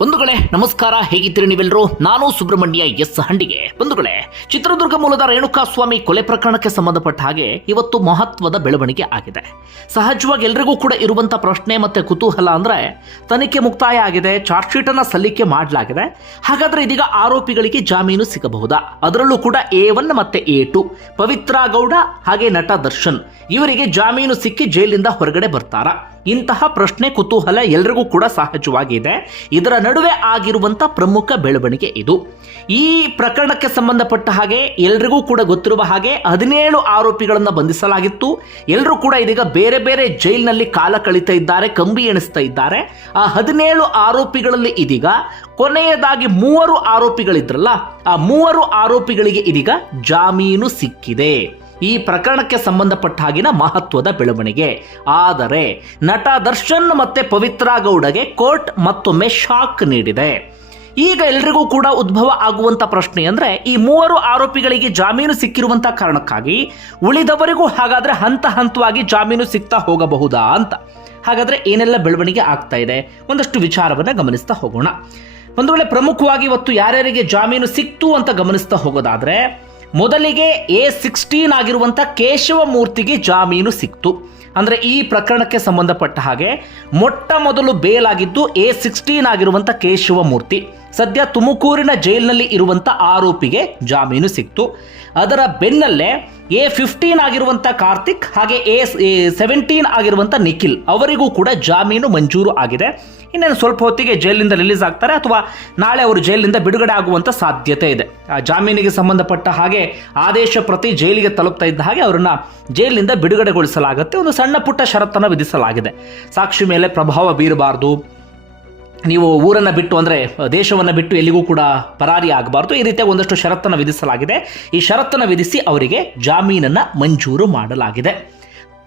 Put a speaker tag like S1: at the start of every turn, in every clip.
S1: ಬಂಧುಗಳೇ, ನಮಸ್ಕಾರ, ಹೇಗಿದ್ದೀರಿ ನೀವೆಲ್ಲರೂ? ನಾನು ಸುಬ್ರಹ್ಮಣ್ಯ ಎಸ್ ಹಂಡಿಗೆ. ಬಂಧುಗಳೇ, ಚಿತ್ರದುರ್ಗ ಮೂಲದ ರೇಣುಕಾ ಸ್ವಾಮಿ ಕೊಲೆ ಪ್ರಕರಣಕ್ಕೆ ಸಂಬಂಧಪಟ್ಟ ಹಾಗೆ ಇವತ್ತು ಮಹತ್ವದ ಬೆಳವಣಿಗೆ ಆಗಿದೆ. ಸಹಜವಾಗಿ ಎಲ್ರಿಗೂ ಕೂಡ ಇರುವಂತ ಪ್ರಶ್ನೆ ಮತ್ತೆ ಕುತೂಹಲ ಅಂದ್ರೆ ತನಿಖೆ ಮುಕ್ತಾಯ ಆಗಿದೆ, ಚಾರ್ಜ್ ಶೀಟ್ ಅನ್ನ ಸಲ್ಲಿಕೆ ಮಾಡಲಾಗಿದೆ. ಹಾಗಾದ್ರೆ ಇದೀಗ ಆರೋಪಿಗಳಿಗೆ ಜಾಮೀನು ಸಿಗಬಹುದಾ? ಅದರಲ್ಲೂ ಕೂಡ ಎ ಒನ್ ಮತ್ತೆ ಎ ಟು, ಪವಿತ್ರ ಗೌಡ ಹಾಗೆ ನಟ ದರ್ಶನ್, ಇವರಿಗೆ ಜಾಮೀನು ಸಿಕ್ಕಿ ಜೈಲಿಂದ ಹೊರಗಡೆ ಬರ್ತಾರಾ? ಇಂತಹ ಪ್ರಶ್ನೆ ಕುತೂಹಲ ಎಲ್ರಿಗೂ ಕೂಡ ಸಹಜವಾಗಿದೆ. ಇದರ ನಡುವೆ ಆಗಿರುವಂತ ಪ್ರಮುಖ ಬೆಳವಣಿಗೆ ಇದು. ಈ ಪ್ರಕರಣಕ್ಕೆ ಸಂಬಂಧಪಟ್ಟ ಹಾಗೆ ಎಲ್ರಿಗೂ ಕೂಡ ಗೊತ್ತಿರುವ ಹಾಗೆ ಹದಿನೇಳು ಆರೋಪಿಗಳನ್ನು ಬಂಧಿಸಲಾಗಿತ್ತು. ಎಲ್ಲರೂ ಕೂಡ ಇದೀಗ ಬೇರೆ ಬೇರೆ ಜೈಲಿನಲ್ಲಿ ಕಾಲ ಕಳೀತಾ ಇದ್ದಾರೆ, ಕಂಬಿ ಎಣಿಸ್ತಾ ಇದ್ದಾರೆ. ಆ ಹದಿನೇಳು ಆರೋಪಿಗಳಲ್ಲಿ ಇದೀಗ ಕೊನೆಯದಾಗಿ ಮೂವರು ಆರೋಪಿಗಳಿದ್ರಲ್ಲ, ಆ ಮೂವರು ಆರೋಪಿಗಳಿಗೆ ಇದೀಗ ಜಾಮೀನು ಸಿಕ್ಕಿದೆ. ಈ ಪ್ರಕರಣಕ್ಕೆ ಸಂಬಂಧಪಟ್ಟ ಹಾಗಿನ ಮಹತ್ವದ ಬೆಳವಣಿಗೆ. ಆದರೆ, ನಟ ದರ್ಶನ್ ಮತ್ತೆ ಪವಿತ್ರ ಗೌಡಗೆ ಕೋರ್ಟ್ ಮತ್ತೊಮ್ಮೆ ಶಾಕ್ ನೀಡಿದೆ. ಈಗ ಎಲ್ರಿಗೂ ಕೂಡ ಉದ್ಭವ ಆಗುವಂತ ಪ್ರಶ್ನೆ ಅಂದ್ರೆ, ಈ ಮೂವರು ಆರೋಪಿಗಳಿಗೆ ಜಾಮೀನು ಸಿಕ್ಕಿರುವಂತ ಕಾರಣಕ್ಕಾಗಿ ಉಳಿದವರಿಗೂ ಹಾಗಾದ್ರೆ ಹಂತ ಹಂತವಾಗಿ ಜಾಮೀನು ಸಿಗ್ತಾ ಹೋಗಬಹುದಾ ಅಂತ. ಹಾಗಾದ್ರೆ ಏನೆಲ್ಲ ಬೆಳವಣಿಗೆ ಆಗ್ತಾ ಇದೆ? ಒಂದಷ್ಟು ವಿಚಾರವನ್ನ ಗಮನಿಸ್ತಾ ಹೋಗೋಣ. ಒಂದು ವೇಳೆ ಪ್ರಮುಖವಾಗಿ ಇವತ್ತು ಯಾರ್ಯಾರಿಗೆ ಜಾಮೀನು ಸಿಕ್ತು ಅಂತ ಗಮನಿಸ್ತಾ ಹೋಗೋದಾದ್ರೆ ಮೊದಲಿಗೆ ಎ ಸಿಕ್ಸ್ಟೀನ್ ಆಗಿರುವಂಥ ಕೇಶವ ಮೂರ್ತಿಗೆ ಜಾಮೀನು ಸಿಕ್ತು. ಅಂದರೆ ಈ ಪ್ರಕರಣಕ್ಕೆ ಸಂಬಂಧಪಟ್ಟ ಹಾಗೆ ಮೊಟ್ಟ ಮೊದಲು ಬೇಲಾಗಿದ್ದು ಎ ಸಿಕ್ಸ್ಟೀನ್ ಆಗಿರುವಂಥ ಕೇಶವ ಮೂರ್ತಿ ಸದ್ಯ ತುಮಕೂರಿನ ಜೈಲಿನಲ್ಲಿ ಇರುವಂಥ ಆರೋಪಿಗೆ ಜಾಮೀನು ಸಿಕ್ತು. ಅದರ ಬೆನ್ನಲ್ಲೇ ಎ ಫಿಫ್ಟೀನ್ ಆಗಿರುವಂಥ ಕಾರ್ತಿಕ್ ಹಾಗೆ ಎ ಸೆವೆಂಟೀನ್ ಆಗಿರುವಂಥ ನಿಖಿಲ್ ಅವರಿಗೂ ಕೂಡ ಜಾಮೀನು ಮಂಜೂರು ಆಗಿದೆ. ಇನ್ನೇನು ಸ್ವಲ್ಪ ಹೊತ್ತಿಗೆ ಜೈಲಿನಿಂದ ರಿಲೀಸ್ ಆಗ್ತಾರೆ ಅಥವಾ ನಾಳೆ ಅವರು ಜೈಲಿನಿಂದ ಬಿಡುಗಡೆ ಆಗುವಂತ ಸಾಧ್ಯತೆ ಇದೆ. ಆ ಜಾಮೀನಿಗೆ ಸಂಬಂಧಪಟ್ಟ ಹಾಗೆ ಆದೇಶ ಪ್ರತಿ ಜೈಲಿಗೆ ತಲುಪ್ತಾ ಇದ್ದ ಹಾಗೆ ಅವರನ್ನ ಜೈಲಿನಿಂದ ಬಿಡುಗಡೆಗೊಳಿಸಲಾಗುತ್ತೆ. ಒಂದು ಸಣ್ಣ ಪುಟ್ಟ ಷರತ್ತನ್ನು ವಿಧಿಸಲಾಗಿದೆ. ಸಾಕ್ಷಿ ಮೇಲೆ ಪ್ರಭಾವ ಬೀರಬಾರದು. ನೀವು ಊರನ್ನು ಬಿಟ್ಟು ಅಂದರೆ ದೇಶವನ್ನು ಬಿಟ್ಟು ಎಲ್ಲಿಗೂ ಕೂಡ ಪರಾರಿ ಆಗಬಾರ್ದು. ಈ ರೀತಿಯ ಒಂದಷ್ಟು ಷರತ್ತನ್ನು ವಿಧಿಸಲಾಗಿದೆ. ಈ ಷರತ್ತನ್ನು ವಿಧಿಸಿ ಅವರಿಗೆ ಜಾಮೀನನ್ನು ಮಂಜೂರು ಮಾಡಲಾಗಿದೆ.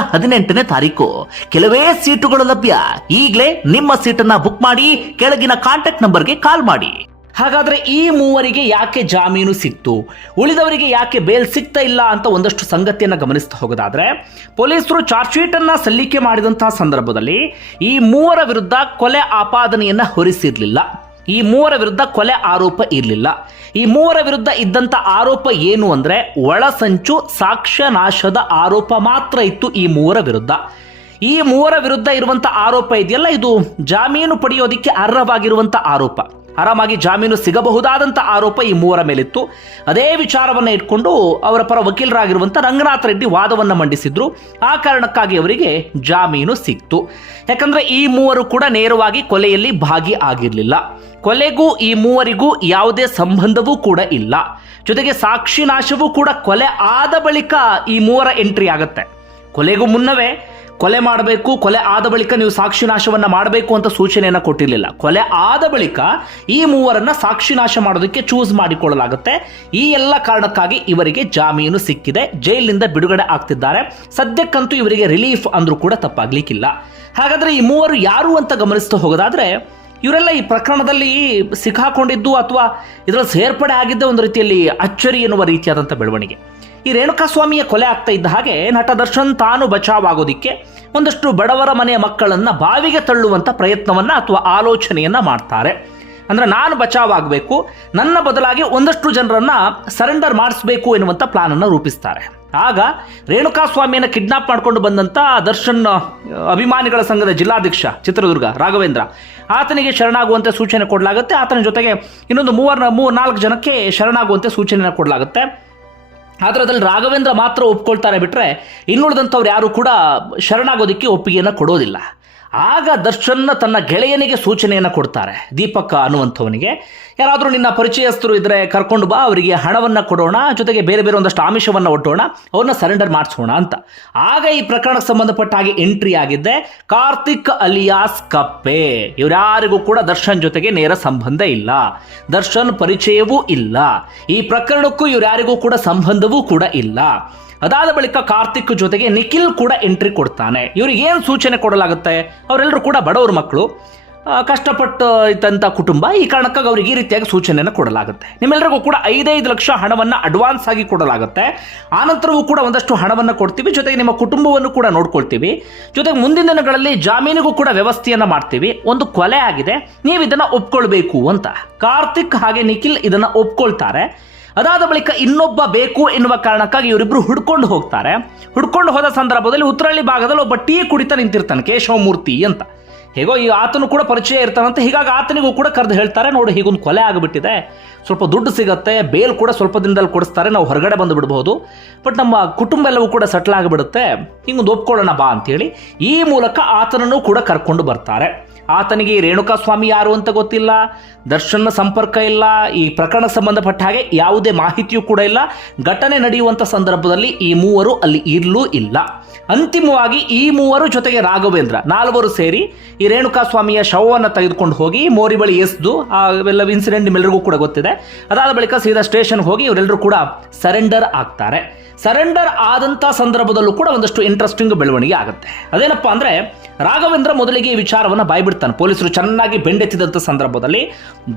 S1: ಹದಿನೆಂಟನೇ ತಾರೀಕು. ಕೆಲವೇ ಸೀಟುಗಳು ಲಭ್ಯ. ಈಗಲೇ ನಿಮ್ಮ ಸೀಟನ್ನ ಬುಕ್ ಮಾಡಿ, ಕೆಳಗಿನ ಕಾಂಟ್ಯಾಕ್ಟ್ ನಂಬರ್ಗೆ ಕಾಲ್ ಮಾಡಿ. ಹಾಗಾದ್ರೆ ಈ ಮೂವರಿಗೆ ಯಾಕೆ ಜಾಮೀನು ಸಿಕ್ತು? ಉಳಿದವರಿಗೆ ಯಾಕೆ ಬೇಲ್ ಸಿಗ್ತಾ ಇಲ್ಲ ಅಂತ ಒಂದಷ್ಟು ಸಂಗತಿಯನ್ನ ಗಮನಿಸ್ತಾ ಹೋಗೋದಾದ್ರೆ, ಪೊಲೀಸರು ಚಾರ್ಜ್ ಶೀಟ್ ಅನ್ನ ಸಲ್ಲಿಕೆ ಮಾಡಿದಂತಹ ಸಂದರ್ಭದಲ್ಲಿ ಈ ಮೂವರ ವಿರುದ್ಧ ಕೊಲೆ ಆಪಾದನೆಯನ್ನ ಹೊರಿಸಿರ್ಲಿಲ್ಲ. ಈ ಮೂವರ ವಿರುದ್ಧ ಕೊಲೆ ಆರೋಪ ಇರಲಿಲ್ಲ. ಈ ಮೂವರ ವಿರುದ್ಧ ಇದ್ದಂತ ಆರೋಪ ಏನು ಅಂದರೆ ಒಳಸಂಚು ಸಾಕ್ಷ್ಯ ನಾಶದ ಆರೋಪ ಮಾತ್ರ ಇತ್ತು ಈ ಮೂವರ ವಿರುದ್ಧ. ಈ ಮೂವರ ವಿರುದ್ಧ ಇರುವಂಥ ಆರೋಪ ಇದೆಯಲ್ಲ? ಇದು ಜಾಮೀನು ಪಡೆಯೋದಿಕ್ಕೆ ಅರ್ಹವಾಗಿರುವಂಥ ಆರೋಪ. ಆರಾಮಾಗಿ ಜಾಮೀನು ಸಿಗಬಹುದಾದಂಥ ಆರೋಪ ಈ ಮೂವರ ಮೇಲಿತ್ತು. ಅದೇ ವಿಚಾರವನ್ನು ಇಟ್ಕೊಂಡು ಅವರ ಪರ ವಕೀಲರಾಗಿರುವಂಥ ರಂಗನಾಥ ರೆಡ್ಡಿ ವಾದವನ್ನು ಮಂಡಿಸಿದ್ರು. ಆ ಕಾರಣಕ್ಕಾಗಿ ಅವರಿಗೆ ಜಾಮೀನು ಸಿಕ್ತು. ಯಾಕಂದ್ರೆ ಈ ಮೂವರು ಕೂಡ ನೇರವಾಗಿ ಕೊಲೆಯಲ್ಲಿ ಭಾಗಿ ಆಗಿರಲಿಲ್ಲ. ಕೊಲೆಗೂ ಈ ಮೂವರಿಗೂ ಯಾವುದೇ ಸಂಬಂಧವೂ ಕೂಡ ಇಲ್ಲ. ಜೊತೆಗೆ ಸಾಕ್ಷಿ ನಾಶವೂ ಕೂಡ ಕೊಲೆ ಆದ ಬಳಿಕ ಈ ಮೂವರ ಎಂಟ್ರಿ ಆಗುತ್ತೆ. ಕೊಲೆಗೂ ಮುನ್ನವೇ ಕೊಲೆ ಮಾಡಬೇಕು, ಕೊಲೆ ಆದ ಬಳಿಕ ನೀವು ಸಾಕ್ಷಿ ನಾಶವನ್ನ ಮಾಡಬೇಕು ಅಂತ ಸೂಚನೆಯನ್ನು ಕೊಟ್ಟಿರಲಿಲ್ಲ. ಕೊಲೆ ಆದ ಬಳಿಕ ಈ ಮೂವರನ್ನ ಸಾಕ್ಷಿ ನಾಶ ಮಾಡೋದಕ್ಕೆ ಚೂಸ್ ಮಾಡಿಕೊಳ್ಳಲಾಗುತ್ತೆ. ಈ ಎಲ್ಲ ಕಾರಣಕ್ಕಾಗಿ ಇವರಿಗೆ ಜಾಮೀನು ಸಿಕ್ಕಿದೆ. ಜೈಲಿನಿಂದ ಬಿಡುಗಡೆ ಆಗ್ತಿದ್ದಾರೆ. ಸದ್ಯಕ್ಕಂತೂ ಇವರಿಗೆ ರಿಲೀಫ್ ಅಂದ್ರೂ ಕೂಡ ತಪ್ಪಾಗ್ಲಿಕ್ಕಿಲ್ಲ. ಹಾಗಾದ್ರೆ ಈ ಮೂವರು ಯಾರು ಅಂತ ಗಮನಿಸ್ತಾ ಹೋಗೋದಾದ್ರೆ, ಇವರೆಲ್ಲ ಈ ಪ್ರಕರಣದಲ್ಲಿ ಸಿಕ್ಕಾಕೊಂಡಿದ್ದು ಅಥವಾ ಇದರ ಸೇರ್ಪಡೆ ಆಗಿದ್ದ ಒಂದು ರೀತಿಯಲ್ಲಿ ಅಚ್ಚರಿ ಎನ್ನುವ ರೀತಿಯಾದಂಥ ಬೆಳವಣಿಗೆ. ಈ ರೇಣುಕಾಸ್ವಾಮಿಯ ಕೊಲೆ ಆಗ್ತಾ ಇದ್ದ ಹಾಗೆ ನಟ ದರ್ಶನ್ ತಾನು ಬಚಾವಾಗೋದಿಕ್ಕೆ ಒಂದಷ್ಟು ಬಡವರ ಮನೆಯ ಮಕ್ಕಳನ್ನ ಬಾವಿಗೆ ತಳ್ಳುವಂತ ಪ್ರಯತ್ನವನ್ನ ಅಥವಾ ಆಲೋಚನೆಯನ್ನ ಮಾಡ್ತಾರೆ. ಅಂದ್ರೆ ನಾನು ಬಚಾವಾಗಬೇಕು, ನನ್ನ ಬದಲಾಗಿ ಒಂದಷ್ಟು ಜನರನ್ನ ಸರೆಂಡರ್ ಮಾಡಿಸ್ಬೇಕು ಎನ್ನುವಂಥ ಪ್ಲಾನ್ ಅನ್ನು ರೂಪಿಸ್ತಾರೆ. ಆಗ ರೇಣುಕಾಸ್ವಾಮಿಯನ್ನ ಕಿಡ್ನಾಪ್ ಮಾಡ್ಕೊಂಡು ಬಂದಂತ ದರ್ಶನ್ ಅಭಿಮಾನಿಗಳ ಸಂಘದ ಜಿಲ್ಲಾಧ್ಯಕ್ಷ ಚಿತ್ರದುರ್ಗ ರಾಘವೇಂದ್ರ, ಆತನಿಗೆ ಶರಣಾಗುವಂತೆ ಸೂಚನೆ ಕೊಡಲಾಗುತ್ತೆ. ಆತನ ಜೊತೆಗೆ ಇನ್ನೊಂದು ಮೂವರ್ ಮೂರ್ ನಾಲ್ಕು ಜನಕ್ಕೆ ಶರಣಾಗುವಂತೆ ಸೂಚನೆಯನ್ನು ಕೊಡಲಾಗುತ್ತೆ. ಆದರೆ ಅದರಲ್ಲಿ ರಾಘವೇಂದ್ರ ಮಾತ್ರ ಒಪ್ಕೊಳ್ತಾರೆ ಬಿಟ್ಟರೆ ಇನ್ನುಳಿದಂಥವ್ರು ಯಾರು ಕೂಡ ಶರಣಾಗೋದಕ್ಕೆ ಒಪ್ಪಿಗೆಯನ್ನು ಕೊಡೋದಿಲ್ಲ. ಆಗ ದರ್ಶನ್ನ ತನ್ನ ಗೆಳೆಯನಿಗೆ ಸೂಚನೆಯನ್ನು ಕೊಡ್ತಾರೆ. ದೀಪಕ್ಕ ಅನ್ನುವಂಥವನಿಗೆ, ಯಾರಾದರೂ ನಿನ್ನ ಪರಿಚಯಸ್ಥರು ಇದ್ದರೆ ಕರ್ಕೊಂಡು ಬಾ, ಅವರಿಗೆ ಹಣವನ್ನು ಕೊಡೋಣ, ಜೊತೆಗೆ ಬೇರೆ ಬೇರೆ ಒಂದಷ್ಟು ಆಮಿಷವನ್ನು ಒಟ್ಟೋಣ ಅವ್ರನ್ನ ಸರೆಂಡರ್ ಮಾಡಿಸೋಣ ಅಂತ. ಆಗ ಈ ಪ್ರಕರಣಕ್ಕೆ ಸಂಬಂಧಪಟ್ಟ ಹಾಗೆ ಎಂಟ್ರಿ ಆಗಿದ್ದೆ, ಕಾರ್ತಿಕ್ ಅಲಿಯಾಸ್ ಕಪ್ಪೆ. ಇವರ್ಯಾರಿಗೂ ಕೂಡ ದರ್ಶನ್ ಜೊತೆಗೆ ನೇರ ಸಂಬಂಧ ಇಲ್ಲ. ದರ್ಶನ್ ಪರಿಚಯವೂ ಇಲ್ಲ. ಈ ಪ್ರಕರಣಕ್ಕೂ ಇವರ್ಯಾರಿಗೂ ಕೂಡ ಸಂಬಂಧವೂ ಕೂಡ ಇಲ್ಲ. ಅದಾದ ಬಳಿಕ ಕಾರ್ತಿಕ್ ಜೊತೆಗೆ ನಿಖಿಲ್ ಕೂಡ ಎಂಟ್ರಿ ಕೊಡ್ತಾನೆ. ಇವ್ರಿಗೆ ಏನು ಸೂಚನೆ ಕೊಡಲಾಗುತ್ತೆ? ಅವರೆಲ್ಲರೂ ಕೂಡ ಬಡವ್ರ ಮಕ್ಕಳು ಕಷ್ಟಪಟ್ಟು ಇದ್ದಂಥ ಕುಟುಂಬ, ಈ ಕಾರಣಕ್ಕಾಗಿ ಅವರಿಗೆ ಈ ರೀತಿಯಾಗಿ ಸೂಚನೆಯನ್ನು ಕೊಡಲಾಗುತ್ತೆ. ನಿಮ್ಮೆಲ್ಲರಿಗೂ ಕೂಡ ಐದೈದು ಲಕ್ಷ ಹಣವನ್ನು ಅಡ್ವಾನ್ಸ್ ಆಗಿ ಕೊಡಲಾಗುತ್ತೆ. ಆನಂತರವೂ ಕೂಡ ಒಂದಷ್ಟು ಹಣವನ್ನು ಕೊಡ್ತೀವಿ. ಜೊತೆಗೆ ನಿಮ್ಮ ಕುಟುಂಬವನ್ನು ಕೂಡ ನೋಡ್ಕೊಳ್ತೀವಿ. ಜೊತೆಗೆ ಮುಂದಿನ ದಿನಗಳಲ್ಲಿ ಜಾಮೀನಿಗೂ ಕೂಡ ವ್ಯವಸ್ಥೆಯನ್ನು ಮಾಡ್ತೀವಿ. ಒಂದು ಕೊಲೆ ಆಗಿದೆ. ನೀವು ಇದನ್ನು ಒಪ್ಕೊಳ್ಬೇಕು ಅಂತ. ಕಾರ್ತಿಕ್ ಹಾಗೆ ನಿಖಿಲ್ ಇದನ್ನು ಒಪ್ಕೊಳ್ತಾರೆ. ಅದಾದ ಬಳಿಕ ಇನ್ನೊಬ್ಬ ಬೇಕು ಎನ್ನುವ ಕಾರಣಕ್ಕಾಗಿ ಇವರಿಬ್ಬರು ಹುಡ್ಕೊಂಡು ಹೋಗ್ತಾರೆ. ಹುಡ್ಕೊಂಡು ಹೋದ ಸಂದರ್ಭದಲ್ಲಿ ಉತ್ತರಳ್ಳಿ ಭಾಗದಲ್ಲಿ ಒಬ್ಬ ಟೀ ಕುಡಿತಾ ನಿಂತಿರ್ತಾನೆ, ಕೇಶವಮೂರ್ತಿ ಅಂತ. ಹೇಗೋ ಈ ಆತನು ಕೂಡ ಪರಿಚಯ ಇರ್ತಾನಂತೆ, ಹೀಗಾಗಿ ಆತನಿಗೂ ಕೂಡ ಕರೆದು ಹೇಳ್ತಾರೆ, ನೋಡಿ ಹೀಗೊಂದು ಕೊಲೆ ಆಗಿಬಿಟ್ಟಿದೆ. ಸ್ವಲ್ಪ ದುಡ್ಡು ಸಿಗತ್ತೆ ಬೇಲ್ ಕೂಡ ಸ್ವಲ್ಪ ದಿನದಲ್ಲಿ ಕೊಡಿಸ್ತಾರೆ, ನಾವು ಹೊರಗಡೆ ಬಂದು ಬಿಡ್ಬೋದು. ಬಟ್ ನಮ್ಮ ಕುಟುಂಬ ಎಲ್ಲವೂ ಕೂಡ ಸೆಟ್ಲ್ ಆಗಿಬಿಡುತ್ತೆ, ಹಿಂಗೊಂದು ಒಪ್ಕೊಳ್ಳೋಣ ಬಾ ಅಂತೇಳಿ ಈ ಮೂಲಕ ಆತನನ್ನು ಕೂಡ ಕರ್ಕೊಂಡು ಬರ್ತಾರೆ. ಆತನಿಗೆ ರೇಣುಕಾಸ್ವಾಮಿ ರೇಣುಕಾ ಸ್ವಾಮಿ ಯಾರು ಅಂತ ಗೊತ್ತಿಲ್ಲ ದರ್ಶನ ಸಂಪರ್ಕ ಇಲ್ಲ, ಈ ಪ್ರಕರಣ ಸಂಬಂಧಪಟ್ಟ ಹಾಗೆ ಯಾವುದೇ ಮಾಹಿತಿಯೂ ಕೂಡ ಇಲ್ಲ. ಘಟನೆ ನಡೆಯುವಂಥ ಸಂದರ್ಭದಲ್ಲಿ ಈ ಮೂವರು ಅಲ್ಲಿ ಇರಲೂ ಇಲ್ಲ. ಅಂತಿಮವಾಗಿ ಈ ಮೂವರು ಜೊತೆಗೆ ರಾಘವೇಂದ್ರ ನಾಲ್ವರು ಸೇರಿ ಈ ರೇಣುಕಾ ಸ್ವಾಮಿಯ ಶವವನ್ನು ತೆಗೆದುಕೊಂಡು ಹೋಗಿ ಮೋರಿ ಬಳಿ ಎಸ್ದು, ಆ ಎಲ್ಲ ಇನ್ಸಿಡೆಂಟ್ ನಿಮ್ಮೆಲ್ಲರಿಗೂ ಕೂಡ ಗೊತ್ತಿದೆ. ಅದಾದ ಬಳಿಕ ಸೀದಾ ಸ್ಟೇಷನ್ ಹೋಗಿ ಇವರೆಲ್ಲರೂ ಕೂಡ ಸರೆಂಡರ್ ಆಗ್ತಾರೆ. ಸರೆಂಡರ್ ಆದಂಥ ಸಂದರ್ಭದಲ್ಲೂ ಕೂಡ ಒಂದಷ್ಟು ಇಂಟ್ರೆಸ್ಟಿಂಗ್ ಬೆಳವಣಿಗೆ ಆಗುತ್ತೆ. ಅದೇನಪ್ಪ ಅಂದರೆ, ರಾಘವೇಂದ್ರ ಮೊದಲಿಗೆ ಈ ವಿಚಾರವನ್ನು ಬಾಯ್ಬಿಡ್ತಾನೆ. ಪೊಲೀಸರು ಚೆನ್ನಾಗಿ ಬೆಂಡೆತ್ತಿದಂಥ ಸಂದರ್ಭದಲ್ಲಿ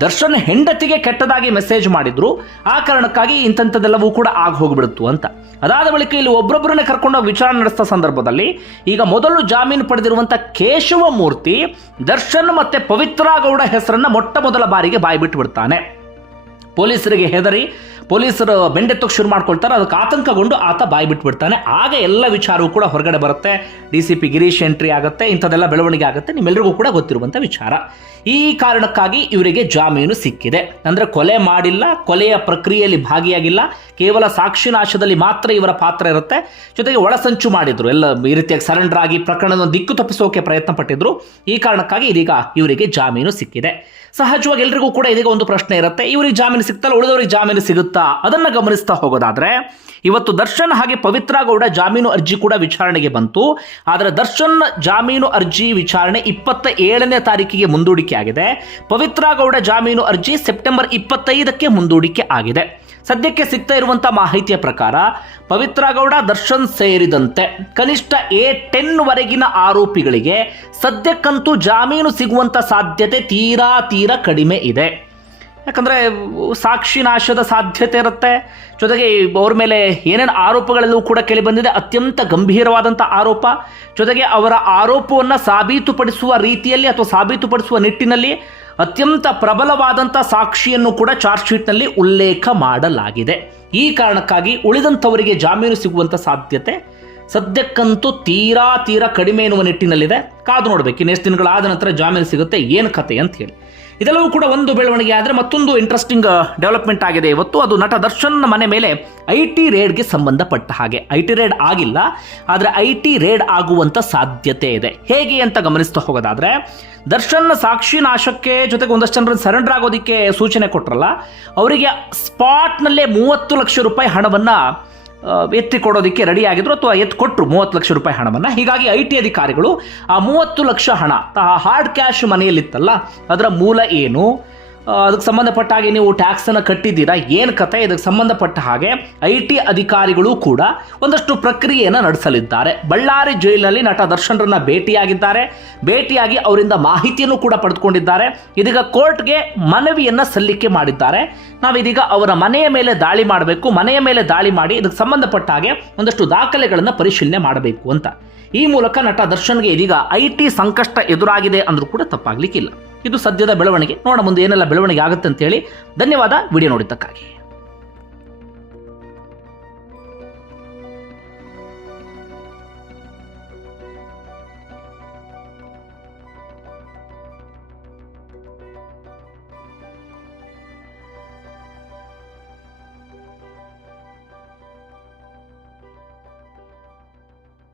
S1: ದರ್ಶನ್ ಹೆಂಡತಿಗೆ ಕೆಟ್ಟದಾಗಿ ಮೆಸೇಜ್ ಮಾಡಿದ್ರು. ಆ ಕಾರಣಕ್ಕಾಗಿ ಇಂಥದ್ದೆಲ್ಲವೂ ಕೂಡ ಆಗಿ ಹೋಗ್ಬಿಡುತ್ತು ಅಂತ. ಅದಾದ ಬಳಿಕ ಇಲ್ಲಿ ಒಬ್ಬೊಬ್ಬರನ್ನೇ ಕರ್ಕೊಂಡು ವಿಚಾರಣೆ ಸಂದರ್ಭದಲ್ಲಿ ಈಗ ಮೊದಲು ಜಾಮೀನು ಪಡೆದಿರುವಂಥ ಕೇಶವ ಮೂರ್ತಿ ದರ್ಶನ್ ಮತ್ತೆ ಪವಿತ್ರ ಗೌಡ ಹೆಸರನ್ನ ಮೊಟ್ಟ ಮೊದಲ ಬಾರಿಗೆ ಬಾಯ್ಬಿಟ್ಟು ಬಿಡ್ತಾನೆ. ಪೊಲೀಸರಿಗೆ ಹೆದರಿ ಪೊಲೀಸರು ಬೆಂಡೆತ್ತೋಕೆ ಶುರು ಮಾಡ್ಕೊಳ್ತಾರೆ. ಅದಕ್ಕೆ ಆತಂಕಗೊಂಡು ಆತ ಬಾಯಿ ಬಿಟ್ಬಿಡ್ತಾನೆ. ಆಗ ಎಲ್ಲ ವಿಚಾರವೂ ಕೂಡ ಹೊರಗಡೆ ಬರುತ್ತೆ. D C P Girish entry ಆಗುತ್ತೆ. ಇಂಥದೆಲ್ಲ ಬೆಳವಣಿಗೆ ಆಗುತ್ತೆ. ನಿಮ್ಮೆಲ್ಲರಿಗೂ ಕೂಡ ಗೊತ್ತಿರುವಂಥ ವಿಚಾರ. ಈ ಕಾರಣಕ್ಕಾಗಿ ಇವರಿಗೆ ಜಾಮೀನು ಸಿಕ್ಕಿದೆ. ಅಂದರೆ ಕೊಲೆ ಮಾಡಿಲ್ಲ, ಕೊಲೆಯ ಪ್ರಕ್ರಿಯೆಯಲ್ಲಿ ಭಾಗಿಯಾಗಿಲ್ಲ. ಕೇವಲ ಸಾಕ್ಷಿನಾಶದಲ್ಲಿ ಮಾತ್ರ ಇವರ ಪಾತ್ರ ಇರುತ್ತೆ. ಜೊತೆಗೆ ಒಳಸಂಚು ಮಾಡಿದ್ರು. ಎಲ್ಲ ಈ ರೀತಿಯಾಗಿ ಸರೆಂಡರ್ ಆಗಿ ಪ್ರಕರಣದ ದಿಕ್ಕು ತಪ್ಪಿಸೋಕೆ ಪ್ರಯತ್ನ ಪಟ್ಟಿದ್ರು ಈ ಕಾರಣಕ್ಕಾಗಿ ಇದೀಗ ಇವರಿಗೆ ಜಾಮೀನು ಸಿಕ್ಕಿದೆ. ಸಹಜವಾಗಿ ಎಲ್ರಿಗೂ ಕೂಡ ಇದೀಗ ಒಂದು ಪ್ರಶ್ನೆ ಇರುತ್ತೆ. ಇವರಿಗೆ ಜಾಮೀನು ಸಿಗ್ತಲ್ಲ ಉಳಿದವರಿಗೆ ಜಾಮೀನು ಸಿಗುತ್ತಾ? ಅದನ್ನ ಗಮನಿಸ್ತಾ ಹೋಗೋದಾದ್ರೆ, ಇವತ್ತು ದರ್ಶನ್ ಹಾಗೆ ಪವಿತ್ರ ಗೌಡ ಜಾಮೀನು ಅರ್ಜಿ ಕೂಡ ವಿಚಾರಣೆಗೆ ಬಂತು. ಆದರೆ ದರ್ಶನ್ ಜಾಮೀನು ಅರ್ಜಿ ವಿಚಾರಣೆ ಇಪ್ಪತ್ತ ಏಳನೇ ತಾರೀಕಿಗೆ ಮುಂದೂಡಿಕೆ ಆಗಿದೆ. ಪವಿತ್ರ ಗೌಡ ಜಾಮೀನು ಅರ್ಜಿ ಸೆಪ್ಟೆಂಬರ್ ಇಪ್ಪತ್ತೈದಕ್ಕೆ ಮುಂದೂಡಿಕೆ ಆಗಿದೆ. ಸದ್ಯಕ್ಕೆ ಸಿಗ್ತಾ ಇರುವಂತಹ ಮಾಹಿತಿಯ ಪ್ರಕಾರ, ಪವಿತ್ರ ಗೌಡ, ದರ್ಶನ್ ಸೇರಿದಂತೆ ಕನಿಷ್ಠ ಎ ಟೆನ್ ವರೆಗಿನ ಆರೋಪಿಗಳಿಗೆ ಸದ್ಯಕ್ಕಂತೂ ಜಾಮೀನು ಸಿಗುವಂತ ಸಾಧ್ಯತೆ ತೀರಾ ತೀರಾ ಕಡಿಮೆ ಇದೆ. ಯಾಕಂದರೆ ಸಾಕ್ಷಿ ನಾಶದ ಸಾಧ್ಯತೆ ಇರುತ್ತೆ. ಜೊತೆಗೆ ಅವ್ರ ಮೇಲೆ ಏನೇನು ಆರೋಪಗಳೆಲ್ಲವೂ ಕೂಡ ಕೇಳಿ ಬಂದಿದೆ. ಅತ್ಯಂತ ಗಂಭೀರವಾದಂಥ ಆರೋಪ. ಜೊತೆಗೆ ಅವರ ಆರೋಪವನ್ನು ಸಾಬೀತುಪಡಿಸುವ ರೀತಿಯಲ್ಲಿ ಅಥವಾ ಸಾಬೀತುಪಡಿಸುವ ನಿಟ್ಟಿನಲ್ಲಿ ಅತ್ಯಂತ ಪ್ರಬಲವಾದಂಥ ಸಾಕ್ಷಿಯನ್ನು ಕೂಡ ಚಾರ್ಜ್ ಶೀಟ್ನಲ್ಲಿ ಉಲ್ಲೇಖ ಮಾಡಲಾಗಿದೆ. ಈ ಕಾರಣಕ್ಕಾಗಿ ಉಳಿದಂಥವರಿಗೆ ಜಾಮೀನು ಸಿಗುವಂಥ ಸಾಧ್ಯತೆ ಸದ್ಯಕ್ಕಂತೂ ತೀರಾ ತೀರಾ ಕಡಿಮೆ ಎನ್ನುವ ನಿಟ್ಟಿನಲ್ಲಿದೆ. ಕಾದು ನೋಡಬೇಕು. ಇನ್ನೆಷ್ಟು ದಿನಗಳಾದ ನಂತರ ಜಾಮೀನು ಸಿಗುತ್ತೆ, ಏನು ಕತೆ ಅಂತ ಹೇಳಿ. ಇದೆಲ್ಲವೂ ಕೂಡ ಒಂದು ಬೆಳವಣಿಗೆ ಆದರೆ ಮತ್ತೊಂದು ಇಂಟ್ರೆಸ್ಟಿಂಗ್ ಡೆವಲಪ್ಮೆಂಟ್ ಆಗಿದೆ ಇವತ್ತು. ಅದು ನಟ ದರ್ಶನ್ ಮನೆ ಮೇಲೆ ಐ ಟಿ ರೇಡ್ಗೆ ಸಂಬಂಧಪಟ್ಟ ಹಾಗೆ. ಐ ಟಿ ರೇಡ್ ಆಗಿಲ್ಲ, ಆದರೆ ಐ ಟಿ ರೇಡ್ ಆಗುವಂಥ ಸಾಧ್ಯತೆ ಇದೆ. ಹೇಗೆ ಅಂತ ಗಮನಿಸ್ತಾ ಹೋಗೋದಾದರೆ ದರ್ಶನ್ ಸಾಕ್ಷಿ ನಾಶಕ್ಕೆ ಜೊತೆಗೆ ಒಂದಷ್ಟು ಜನರನ್ನು ಸರೆಂಡರ್ ಆಗೋದಕ್ಕೆ ಸೂಚನೆ ಕೊಟ್ಟರಲ್ಲ ಅವರಿಗೆ ಸ್ಪಾಟ್ನಲ್ಲೇ ಮೂವತ್ತು ಲಕ್ಷ ರೂಪಾಯಿ ಹಣವನ್ನು ಎತ್ತಿ ಕೊಡೋದಕ್ಕೆ ರೆಡಿ ಆಗಿದ್ರು ಅಥವಾ ಎತ್ತು ಕೊಟ್ಟರು ಮೂವತ್ತು ಲಕ್ಷ ರೂಪಾಯಿ ಹಣವನ್ನು. ಹೀಗಾಗಿ ಐ ಟಿ ಅಧಿಕಾರಿಗಳು ಆ ಮೂವತ್ತು ಲಕ್ಷ ಹಣ ಹಾರ್ಡ್ ಕ್ಯಾಶ್ ಮನೆಯಲ್ಲಿತ್ತಲ್ಲ ಅದರ ಮೂಲ ಏನು? ಆ, ಅದಕ್ಕೆ ಸಂಬಂಧಪಟ್ಟ ಹಾಗೆ ನೀವು ಟ್ಯಾಕ್ಸನ್ನು ಕಟ್ಟಿದ್ದೀರಾ? ಏನು ಕತೆ? ಇದಕ್ಕೆ ಸಂಬಂಧಪಟ್ಟ ಹಾಗೆ ಐ ಟಿ ಅಧಿಕಾರಿಗಳು ಕೂಡ ಒಂದಷ್ಟು ಪ್ರಕ್ರಿಯೆಯನ್ನು ನಡೆಸಲಿದ್ದಾರೆ. ಬಳ್ಳಾರಿ ಜೈಲಿನಲ್ಲಿ ನಟ ದರ್ಶನ್ರನ್ನ ಭೇಟಿಯಾಗಿದ್ದಾರೆ. ಭೇಟಿಯಾಗಿ ಅವರಿಂದ ಮಾಹಿತಿಯನ್ನು ಕೂಡ ಪಡೆದುಕೊಂಡಿದ್ದಾರೆ. ಇದೀಗ ಕೋರ್ಟ್ಗೆ ಮನವಿಯನ್ನು ಸಲ್ಲಿಕೆ ಮಾಡಿದ್ದಾರೆ. ನಾವಿದೀಗ ಅವರ ಮನೆಯ ಮೇಲೆ ದಾಳಿ ಮಾಡಬೇಕು. ಮನೆಯ ಮೇಲೆ ದಾಳಿ ಮಾಡಿ ಇದಕ್ಕೆ ಸಂಬಂಧಪಟ್ಟ ಹಾಗೆ ಒಂದಷ್ಟು ದಾಖಲೆಗಳನ್ನು ಪರಿಶೀಲನೆ ಮಾಡಬೇಕು ಅಂತ. ಈ ಮೂಲಕ ನಟ ದರ್ಶನ್ಗೆ ಇದೀಗ ಐ ಟಿ ಸಂಕಷ್ಟ ಎದುರಾಗಿದೆ ಅಂದರೂ ಕೂಡ ತಪ್ಪಾಗ್ಲಿಕ್ಕಿಲ್ಲ. ಇದು ಸದ್ಯದ ಬೆಳವಣಿಗೆ. ನೋಡ ಮುಂದೆ ಏನೆಲ್ಲ ಬೆಳವಣಿಗೆ ಆಗುತ್ತೆ ಅಂತ ಹೇಳಿ ಧನ್ಯವಾದ. ವಿಡಿಯೋ ನೋಡಿದ್ದಕ್ಕಾಗಿ.